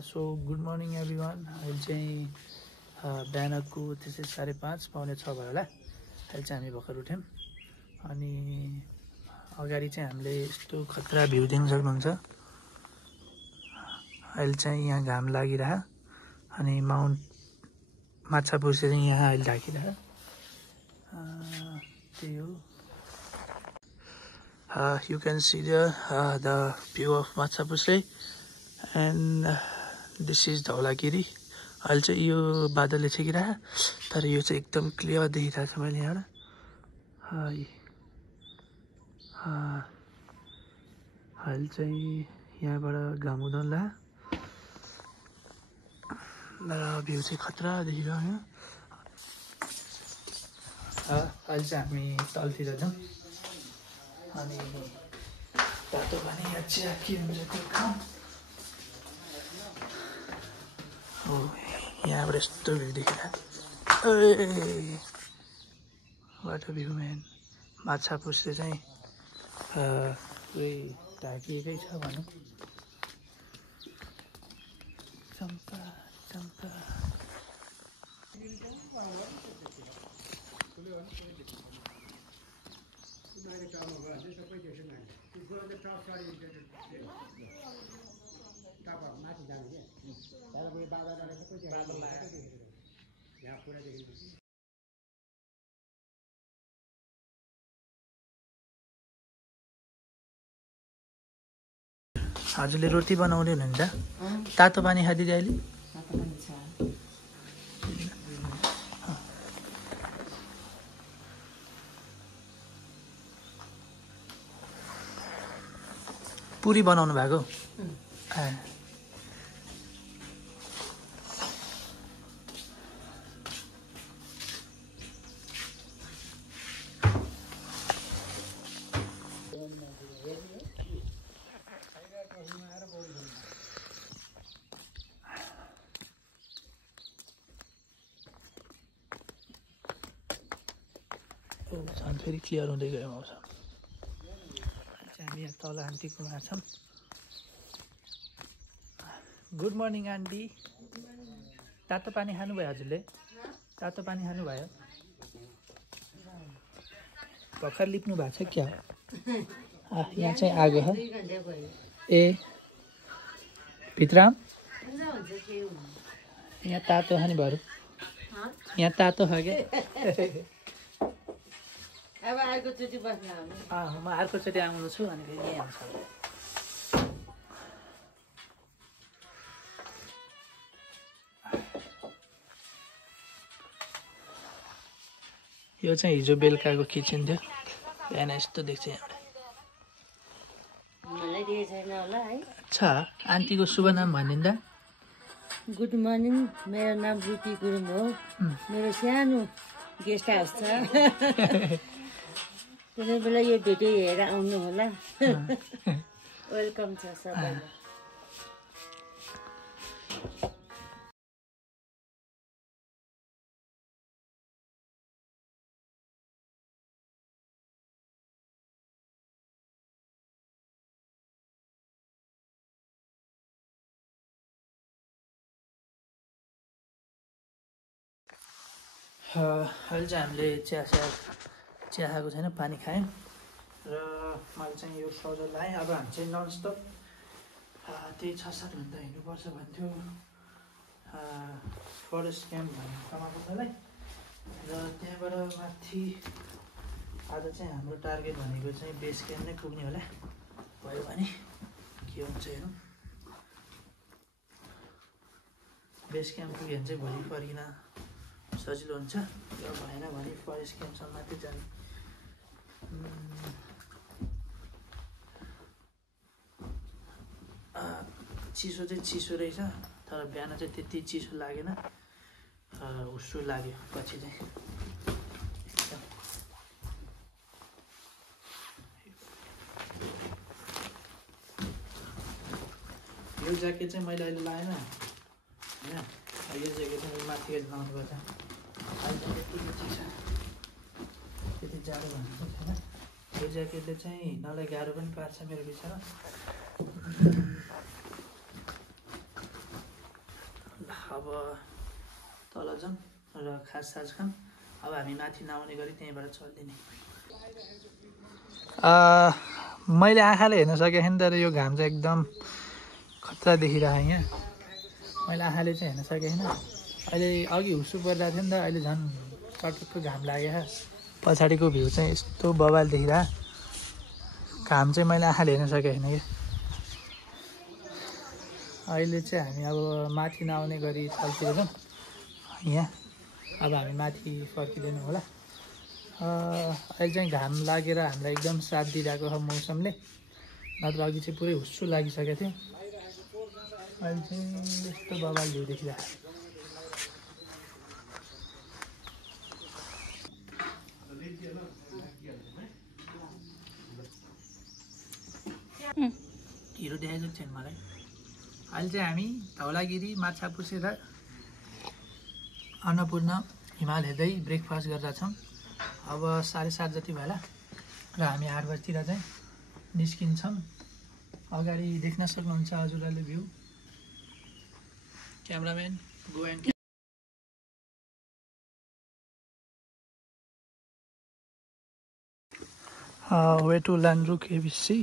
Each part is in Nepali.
So good morning everyone. अहिले चाहिँ बिहानको त्यसै 5:30 पाउने 6 भयो होला। अहिले चाहिँ हामी भर्खर उठ्यौँ अनि अगाडि चाहिँ हामीले यस्तो खतरा भ्यू देख्न सक्नुहुन्छ। अहिले चाहिँ यहाँ घाम लागिरह अनि माउन्ट माछापुच्छ्रे चाहिँ यहाँ अहिले ढाकिरह त्यही हो। You can see the view of Machhapuchhre and this is Dhaulagiri. अहिले चाहिँ यो बादलले छेकिरह तर यो चाहिँ एकदम क्लियर देखिरहेको छ मैले यहाँबाट। अहिले चाहिँ यहाँबाट घाम उदाउँला भ्यू चाहिँ खतरा देखिरह्यो। अहिले चाहिँ हामी तलतिर जाउँ अनि तातो पानी या चिया के हुन्छ त्यो खाउँ। यहाँबाट यस्तो भ्यू देखिरहेको what a view man. Machhapuchchhre चाहिँ पुरै ढाकिएकै छ भनौँ। चम्पा चम्पा हजुरले रोटी बनाउँदै हुनुहुन्छ? तातो पानी खाइदिए अहिले? पुरी बनाउनु भएको? झन् फेरि क्लियर हुँदै गयो मौसम। हामी यहाँ तल आन्टीकोमा छौँ। Good morning aunty. तातो पानी खानुभयो हजुरले? तातो पानी खानुभयो? भर्खर लिप्नु भएको छ क्या? यहाँ चाहिँ आगो हो ए भित्रमा यहाँ तातो खाने भयो। यहाँ तातो छ क्या? अब अर्कोचोटि बस्न आउनु। म अर्कोचोटि आउनु छु अनि फेरि यहीँ आउँछु। यो चाहिँ हिजो बेलुकाको किचन थियो। बिहान यस्तो देख्छ यहाँबाट। मलाई दिए छैन होला है। अच्छा, आन्टीको शुभ नाम भनिदिँदा? गुड मर्निङ, मेरो नाम रुपी गुरुङ हो। मेरो सानो गेस्ट हाउस छ। कुनै बेला यो भिडियो हेरेर आउनु होला। वेलकम छ सबैलाई। अहिले चाहिँ हामीले चिया खाएको छैन, पानी खायौँ र मैले चाहिँ यो ट्राउजर लगाएँ। अब हामी चाहिँ ननस्टप त्यही 6-7 घन्टा हिँड्नुपर्छ भन्थ्यो फरेस्ट क्याम्प भन्ने कमाकोलाई। र त्यहाँबाट माथि आज चाहिँ हाम्रो टार्गेट भनेको चाहिँ बेस क्याम्प नै पुग्ने होला। भयो भने के हुन्छ हेरौँ। बेस क्याम्प पुग्यो भने चाहिँ भोलि फर्किन सजिलो हुन्छ। र भएन भने फरेस्ट क्याम्पसम्म मात्रै जाने। चिसो चाहिँ चिसो रहेछ तर बिहान चाहिँ त्यति चिसो लागेन। हुस्सो लाग्यो पछि चाहिँ। यो ज्याकेट चाहिँ मैले अहिले लाएन होइन। यो ज्याकेट चाहिँ माथि लाउनुपर्छ। अहिले चाहिँ यतिको चिज छ, त्यति जाडो भन्नु चाहिँ छैन। यो ज्याकेटले चाहिँ हिँड्नलाई गाह्रो पनि पार्छ मेरो बिचरा। अब तल जाउँ र खाससास खाऊँ। अब हामी माथि नआउने गरी त्यहीँबाट चल्दिने। मैले आँखाले हेर्न सकेको थिएँ नि, तर यो घाम चाहिँ एकदम खतरा देखिरहेको यहाँ। मैले आँखाले चाहिँ हेर्न सकेको थिइनँ। अहिले अघि हुस्सु परिरहेको थियो नि त, अहिले झन् चटक्क घाम लाग्यो। पछाडिको भ्यू चाहिँ यस्तो बवाल देखिरहेको। घाम चाहिँ मैले आँखाले हेर्न सकेको थिइनँ कि। अहिले चाहिँ हामी अब माथि नआउने गरी तलतिर जाउँ यहाँ। अब हामी माथि फर्किँदैनौँ होला। अहिले चाहिँ घाम लागेर हामीलाई एकदम साथ दिइरहेको छ मौसमले, नत्र अघि चाहिँ पुरै हुस्सु लागिसकेको थियो। अहिले चाहिँ यस्तो बवाल भ्यू देखिरहेको। हिरो देखाइदिएको छैन मलाई। अहिले चाहिँ हामी धौलागिरी, माछापुच्छ्रे र अन्नपूर्ण हिमाल हेर्दै ब्रेकफास्ट गरेर छौँ। अब 7:30 जति भयो होला र हामी 8 बजीतिर चाहिँ निस्किन्छौँ। अगाडि देख्न सक्नुहुन्छ हजुरहरूले view. Cameraman go and way to Landruk ABC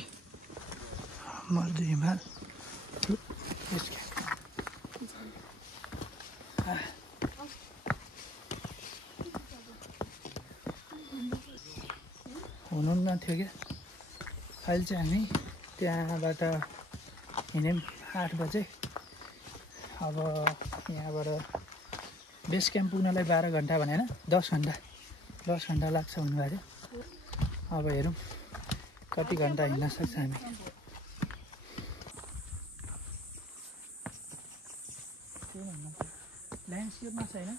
Mardi Himal. हुनुहुन्न थियो क्या। अहिले चाहिँ हामी त्यहाँबाट हिँड्यौँ 8 बजे। अब यहाँबाट बेस क्याम्प पुग्नलाई 12 घन्टा भने होइन 10 घन्टा लाग्छ भन्नुभएको थियो। अब हेरौँ कति घन्टा हिँड्न सक्छ हामी। ल्यान्डस्केपमा छैन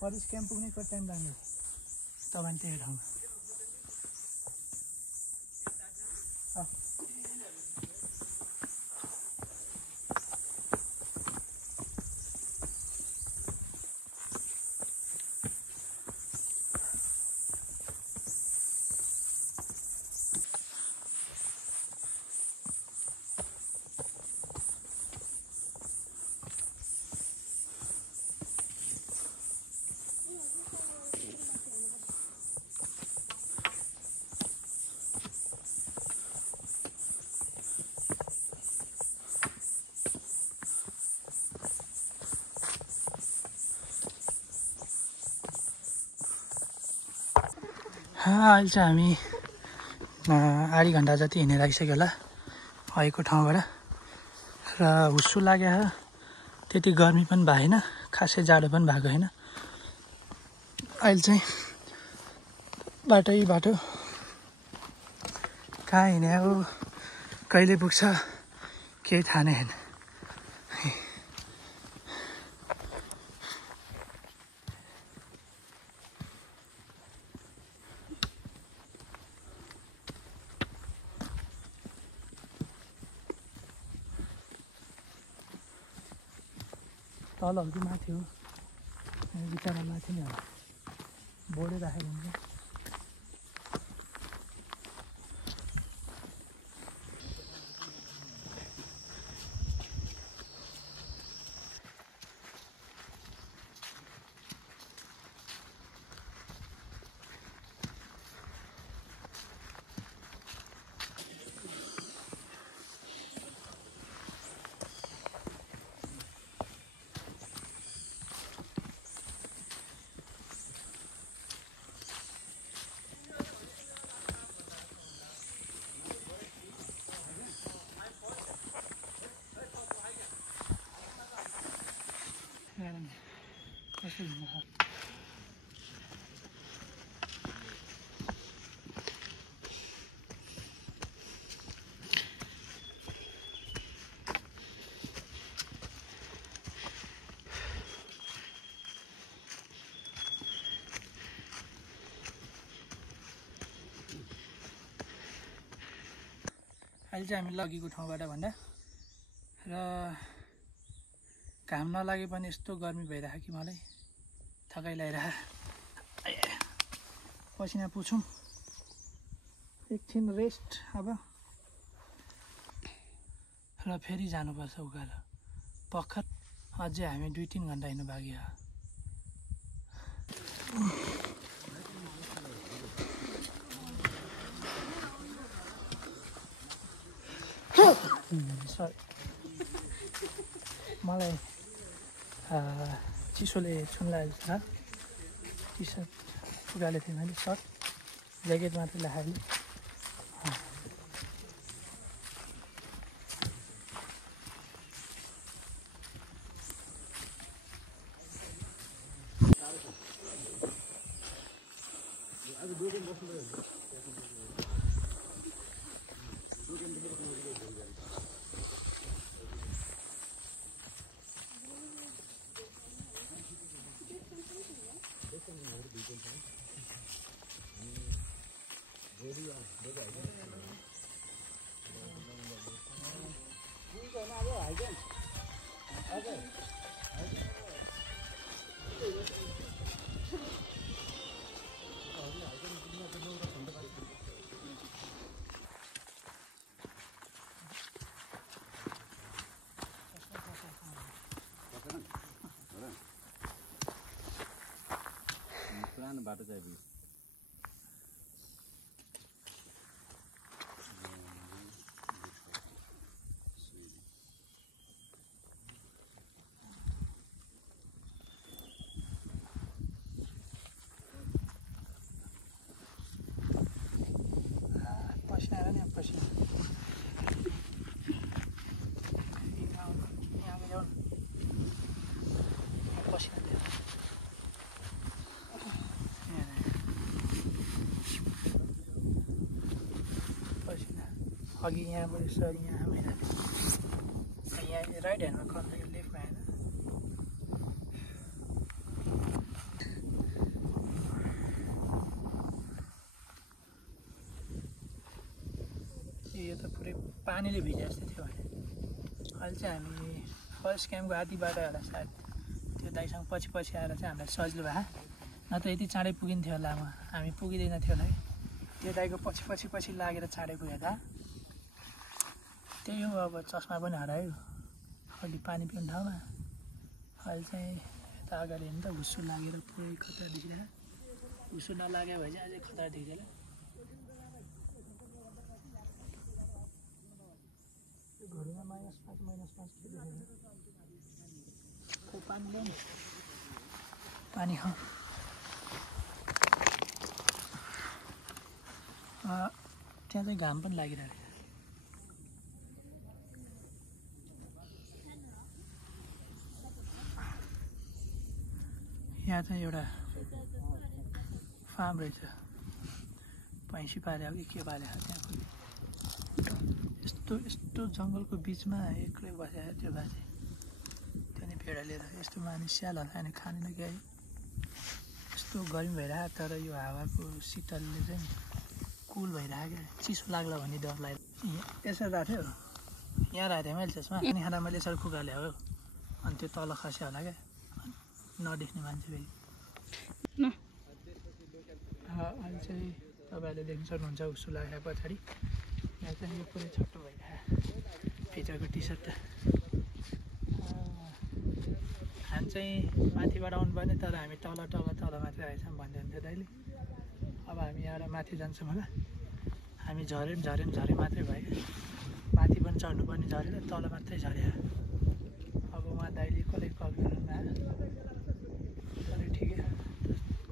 फरेस्ट क्याम्प पुग्ने कति टाइम लाग्ने तपाईँ त्यही ठाउँमा। अहिले चाहिँ हामी आधी घन्टा जति हिँडेर आइसक्यो होला आएको ठाउँबाट। र हुस्सु लाग्यो, त्यति गर्मी पनि भएन, खासै जाडो पनि भएको छैन। अहिले चाहिँ बाटो कहाँ हिँड्यो हो, कहिले पुग्छ केही थाहा नै छैन। तलहरू चाहिँ माथि हो, बिचरा माथि नै होला, बोर्डै राखेर हुन्छ। कस्तो हुन्छ अहिले चाहिँ हामी लगेको ठाउँबाट भन्दा र घाम नलागे पनि यस्तो गर्मी भइरहेको कि मलाई थकाइ लागिरहेको पसिना पुछौँ एकछिन रेस्ट अब र फेरि जानुपर्छ उकालो पखत अझै हामी 2-3 घन्टा हिँड्नु बाँकी हो सरी मलाई चिसोले छुन लागेको छ टी सर्ट उकालेको थिएँ मैले सर्ट ज्याकेट मात्रै लगाएँ पुरानो बाटो चाहिँ पसिना आएर नि पसिना पसिना अघि यहाँबाट सरी यहाँ मेरो यहाँ राइट ह्यान्डमा खन्दा यो लेफ्टमा होइन यो त पुरै पानीले भिजे जस्तो थियो भने अहिले चाहिँ हामी फर्स्ट क्याम्पको आधी बाटो होला सायद त्यो दाइसँग पछि पछि आएर चाहिँ हामीलाई सजिलो भयो न त यति चाँडै पुगिन्थ्यो होला हामी पुगिँदैन थियो होला है त्यो दाइको पछि पछि लागेर चाँडै पुग्यो त त्यही हो अब चस्मा पनि हरायो अघि पानी पिउने ठाउँमा अहिले चाहिँ यता अगाडि हेर्नु त हुस्सु लागेर पुरै खतरा देखिरहेको हुस्सु नलाग्यो भए चाहिँ अझै खतरा देखिन्छ घरमा -5 के पानी ल्याउनु पानी हो त्यहाँ चाहिँ घाम पनि लागिरहेको यहाँ चाहिँ एउटा फार्म रहेछ भैँसी पाल्यो कि के पाल्यो त्यहाँ यस्तो जङ्गलको बिचमा एक्लै बसेर त्यो बाजे त्यो नि भेडा लिएर यस्तो मानिस स्याल होला अनि खानेन कि है यस्तो गर्मी भइरहेको तर यो हावाको शीतलले चाहिँ कुल भइरहेको क्या चिसो लाग्ला भन्ने डर लाग्यो यसरी राख्यो यहाँ राखेको थिएँ मैले त्यसमा अनि खाँदा मैले यसरी कुकाले हो अनि त्यो तल खस्यो होला क्या नदेख्ने मान्छे फेरि अहिले चाहिँ तपाईँहरूले देख्न सक्नुहुन्छ उसो लागेको पछाडि यहाँ चाहिँ यो पुरै छोटो भइरहेको भित्रको टी सर्ट त हामी चाहिँ माथिबाट आउनुपर्ने तर हामी तल मात्रै आएछौँ भन्दै हुन्थ्यो दाइले अब हामी यहाँ माथि जान्छौँ होला हामी झरे मात्रै भयो माथि पनि चढ्नुपर्ने झरेर तल मात्रै झऱ्यो अब उहाँ दाइले कसले कल गर्नु ठिकै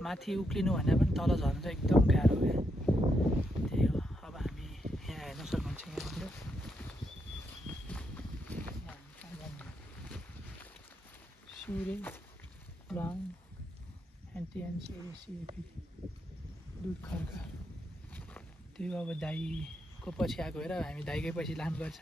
माथि उक्लिनु भने पनि तल झर्नु चाहिँ एकदम गाह्रो हो क्या त्यही हो अब हामी यहाँ हेर्न सक्नुहुन्छ यहाँनिर सूर्य लङ एनटिएनसिएसिएपी दुध खर्का त्यो अब दाईको पछि आएको हेर हामी दाईकै पछि लानुपर्छ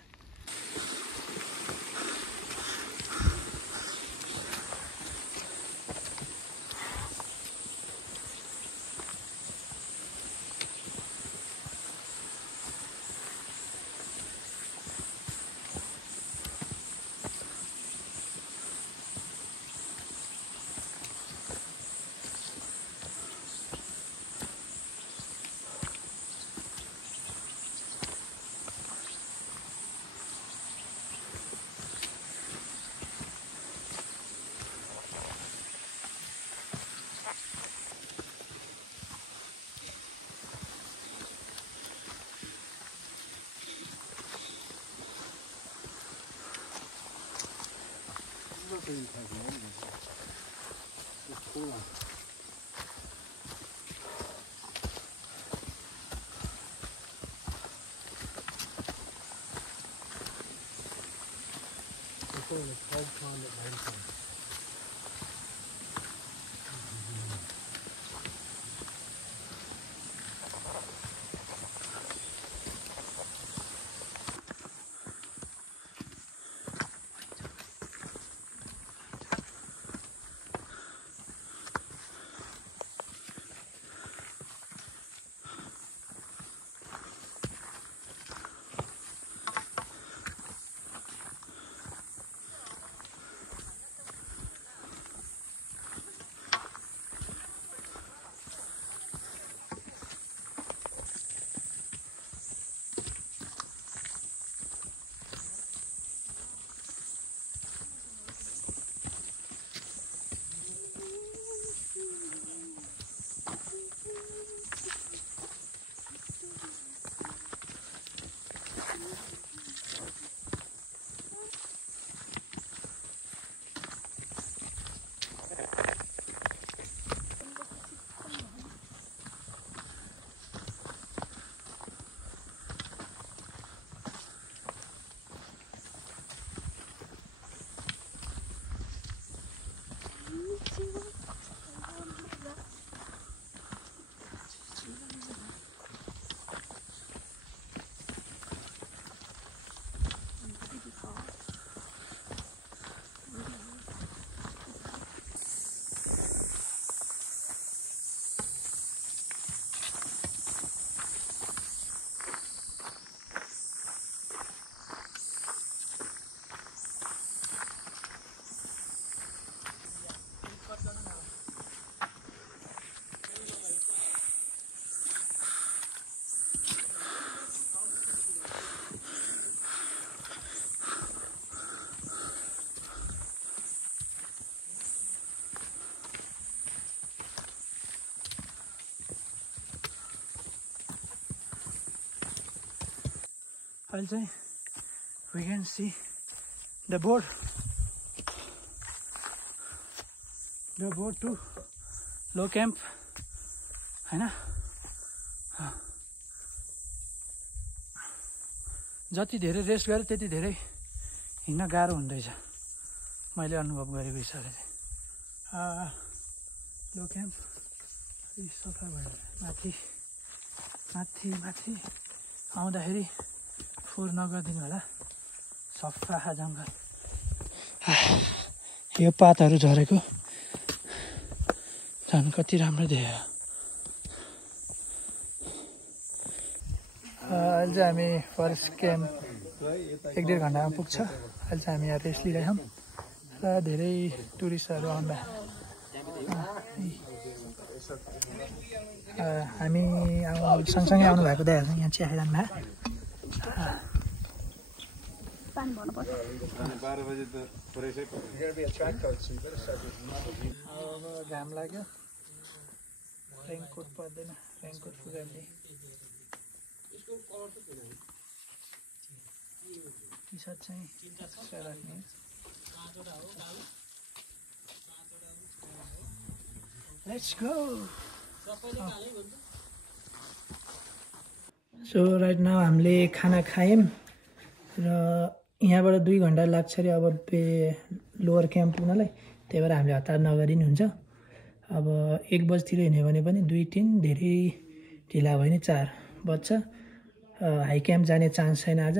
अहिले चाहिँ we can see the boat to low camp हैन जति धेरै रेस्ट गरे त्यति धेरै हिँड्न गाह्रो हुँदैछ मैले अनुभव गरेको हिसाबले चाहिँ लो क्याम्प सफा भएर माथि आउँदाखेरि फोहोर नगरिदिनु होला सफा जङ्गल यो पातहरू झरेको झन् कति राम्रो देख्यो अहिले चाहिँ हामी फरेस्ट क्याम्प 1-1.5 घन्टामा पुग्छ अहिले चाहिँ हामी यहाँ रेस्ट लिइरहेछौँ र धेरै टुरिस्टहरू आउँदा हामी सँगसँगै आउनु भएको दाइहरू यहाँ चिया खाइरहनु भयो घाम लाग्यो रेनकोट पर्दैन रेनकोट फुगाल्ने टी सर्ट चाहिँ एक्स्ट्रा राख्ने let's go so right now हामीले खाना खायौँ र यहाँबाट 2 घन्टा लाग्छ अरे अब लोवर क्याम्प पुग्नलाई त्यही भएर हामीले हतार नगरी नि हुन्छ। अब 1 बजीतिर हिँड्यो भने पनि 2-3 धेरै ढिला भयो भने 4 बज्छ। हाई क्याम्प जाने चान्स छैन आज।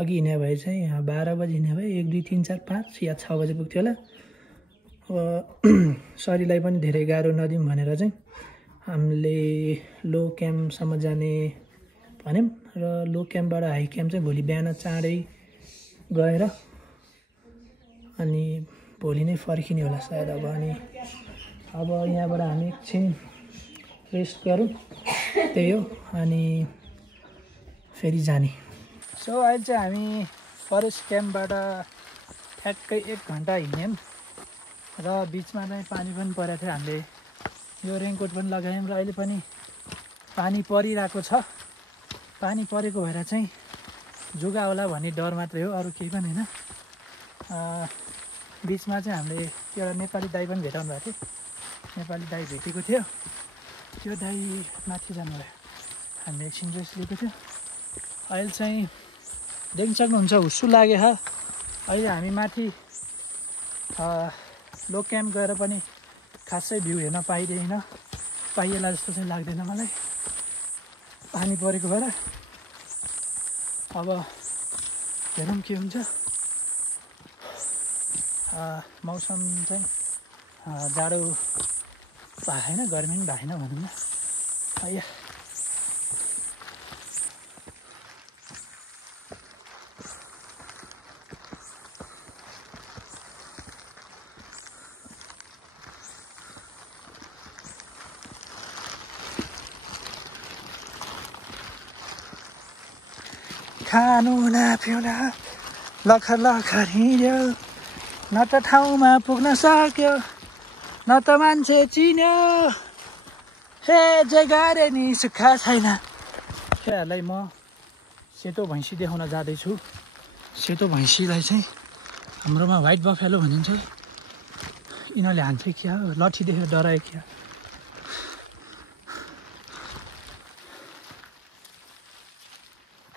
अघि हिँड्यो भए चाहिँ 12 बजी हिँड्यो भए 1 2 3 4 5 या 6 बजी पुग्थ्यो होला। शरीरलाई पनि धेरै गाह्रो नदिउँ भनेर चाहिँ हामीले लो क्याम्पसम्म जाने भन्यौँ र लो क्याम्पबाट हाई क्याम्प चाहिँ भोलि बिहान चाँडै गएर अनि भोलि नै फर्किने होला सायद। अब यहाँबाट हामी एकछिन रेस्ट गरौँ, त्यही हो, अनि फेरि जाने। सो अहिले चाहिँ हामी फरेस्ट क्याम्पबाट ठ्याक्कै 1 घन्टा हिँड्यौँ र बिचमा चाहिँ पानी पनि परेको थियो। हामीले यो रेनकोट पनि लगायौँ र अहिले पनि पानी परिरहेको छ। पानी परेको भएर चाहिँ जोगा होला भन्ने डर मात्रै हो, अरू केही पनि होइन। बिचमा चाहिँ हामीले एउटा नेपाली दाइ पनि भेटाउनु भएको थियो। नेपाली दाइ भेटेको थियो, त्यो दाइ माथि जानुभयो। हामीले एकछिन रेस्ट लिएको थियो। अहिले चाहिँ देख्न सक्नुहुन्छ हुस्सु लाग्यो। अहिले हामी माथि लो क्याम्प गएर पनि खासै भ्यू हेर्न पाइएला जस्तो चाहिँ लाग्दैन मलाई, पानी परेको भएर। अब हेरौँ के हुन्छ। मौसम चाहिँ जाडो भएन, गर्मी पनि भएन भनौँ न। खानु न पिउन लखर लखर हिँड्यो, न त ठाउँमा पुग्न सक्यो, न त मान्छे चिन्यो, हे जे गरे नि सुख छैन। खेरहरूलाई म सेतो भैँसी देखाउन जाँदैछु। सेतो भैँसीलाई चाहिँ हाम्रोमा व्हाइट बफेलो भनिन्छ। यिनीहरूले हान्छ क्या, लट्ठी देखेर डरायो क्या।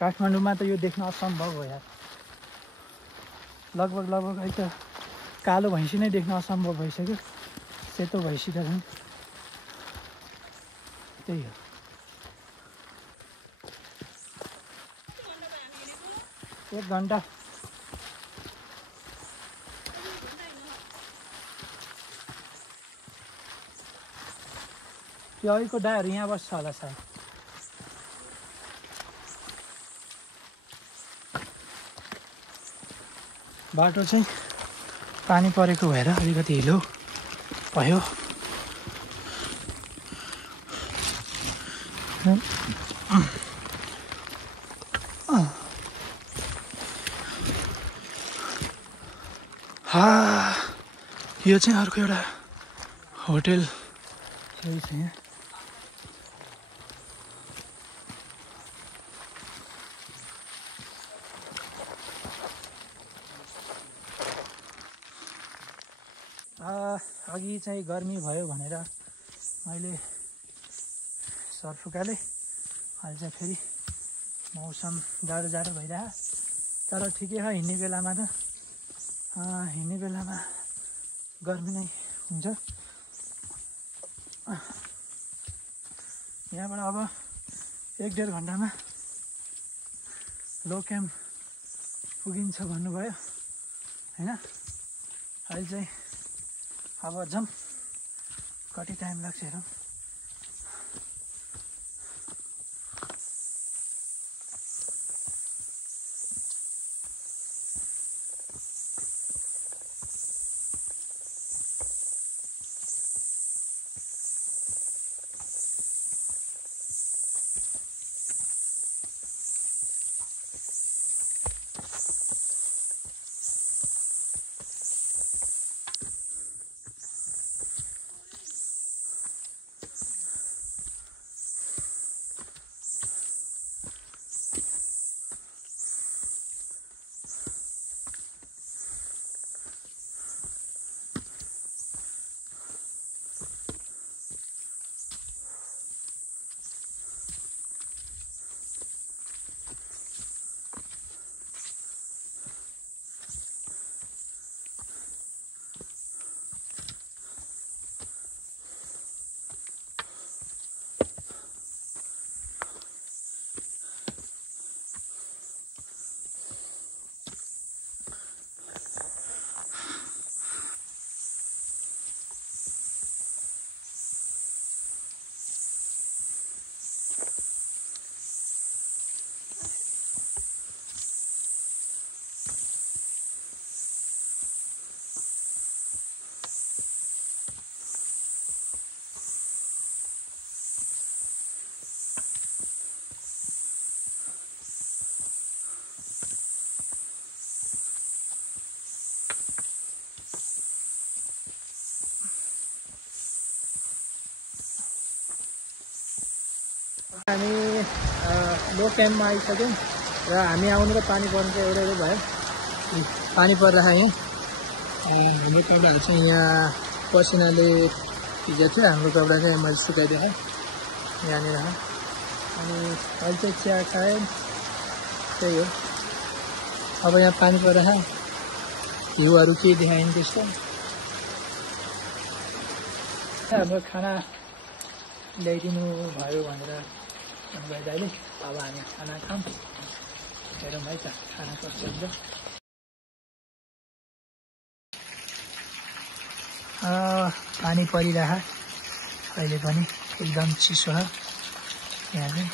काठमाडौँमा त यो देख्न असम्भव हो यार। लगभग अहिले त कालो भैँसी नै देख्न असम्भव भइसक्यो। सेतो भैँसी त झन् त्यही हो। एक घन्टा त्यो अहिलेको दाइहरू यहाँ बस्छ होला सायद। बाटो चाहिँ पानी परेको भएर अलिकति हिलो भयो। यो चाहिँ अर्को एउटा होटेल रहेछ यहाँ। अघि चाहिँ गर्मी भयो भनेर मैले सरफुकाले, अहिले चाहिँ फेरि मौसम जाडो भइरह। तर ठिकै हो, हिँड्ने बेलामा गर्मी नै हुन्छ। यहाँबाट अब 1-1.5 घन्टामा लो क्याम्प पुगिन्छ भन्नुभयो होइन। अहिले चाहिँ अब जाउँ, कति टाइम लाग्छ हेरौँ। हामी लो टाइममा आइसक्यौँ र हामी आउनु र पानी पर्नु चाहिँ एउटै भयो। पानी परिरहेको हाम्रो कपडाहरू चाहिँ यहाँ पसिनाले भिजेको थियो। हाम्रो कपडा चाहिँ मैले सुकाइदिएँ यहाँनिर। अनि अहिले चाहिँ चिया खाएँ, त्यही हो। अब यहाँ पानी परिरहेको भ्यूहरू केही देखाएन त्यस्तो। हाम्रो खाना ल्याइदिनु भयो भनेर भन्नुभयो दाइले। अब हामी खाना खाऊँ, हेरौँ है त खाना कस्तो हुन्छ। पानी परिरह अहिले पनि एकदम चिसो छ यहाँ चाहिँ।